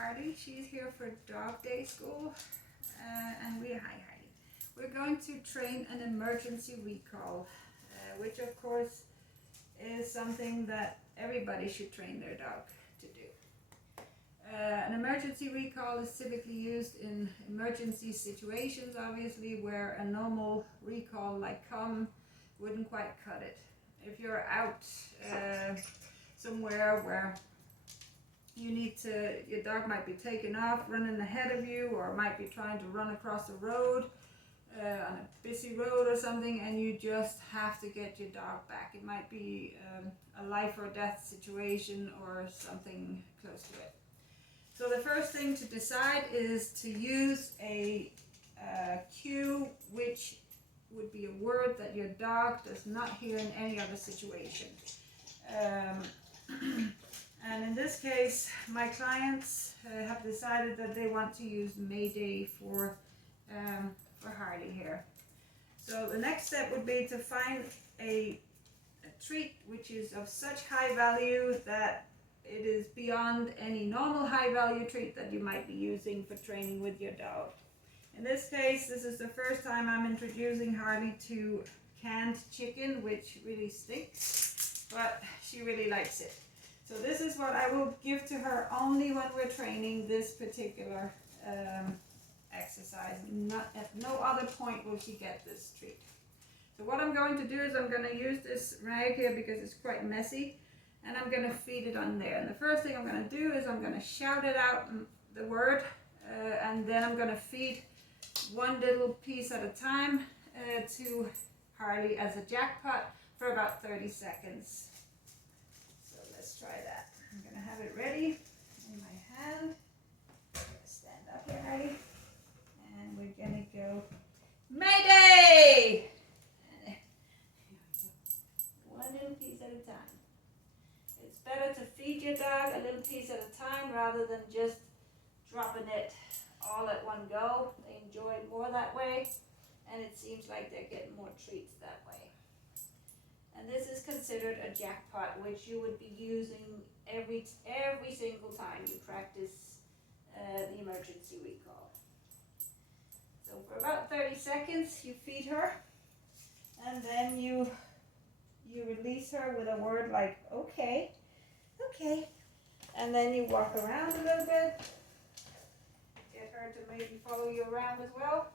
Harley. She's here for dog day school. Hi Harley. We're going to train an emergency recall, which of course is something that everybody should train their dog to do. An emergency recall is typically used in emergency situations, obviously, where a normal recall like come wouldn't quite cut it. If you're out somewhere where you need to, your dog might be taken off, running ahead of you, or might be trying to run across a road, on a busy road or something, and you just have to get your dog back. It might be a life or death situation or something close to it. So the first thing to decide is to use a cue, which would be a word that your dog does not hear in any other situation. And in this case, my clients have decided that they want to use Mayday for Harley here. So the next step would be to find a treat which is of such high value that it is beyond any normal high value treat that you might be using for training with your dog. In this case, this is the first time I'm introducing Harley to canned chicken, which really stinks, but she really likes it. So this is what I will give to her only when we're training this particular exercise. At no other point will she get this treat. So what I'm going to do is I'm going to use this rag here because it's quite messy, and I'm going to feed it on there. And the first thing I'm going to do is I'm going to shout it out, the word, and then I'm going to feed one little piece at a time to Harley as a jackpot for about 30 seconds. So let's try that. I'm going to have it ready in my hand. I'm going to stand up here, Harley. And we're going to go Mayday! And one little piece at a time. It's better to feed your dog a little piece at a time rather than just dropping it all at one go. They enjoy it more that way, and it seems like they're getting more treats that way. And this is considered a jackpot, which you would be using every single time you practice the emergency recall. So for about 30 seconds you feed her, and then you release her with a word like okay, okay, and then you walk around a little bit. Get her to maybe follow you around as well.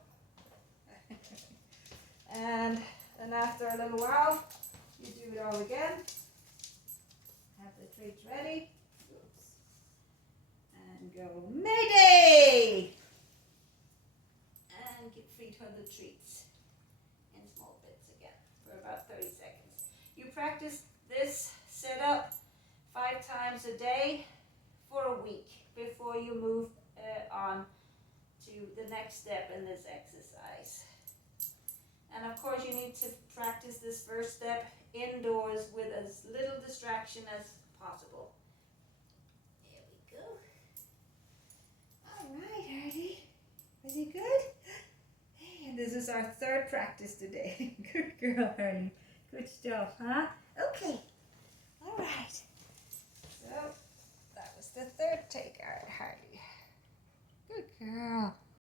And then after a little while, you do it all again. Have the treats ready. Oops. And go Mayday! And feed her the treats in small bits again for about 30 seconds. You practice this setup 5 times a day for a week before you move on to the next step in this exercise. And of course you need to practice this first step indoors with as little distraction as possible. There we go. Alright, Harley. Was it good? Hey, and this is our 3rd practice today. Good girl, Harley. Good job, huh? Okay. Alright. So that was the 3rd take, Harley. Good girl.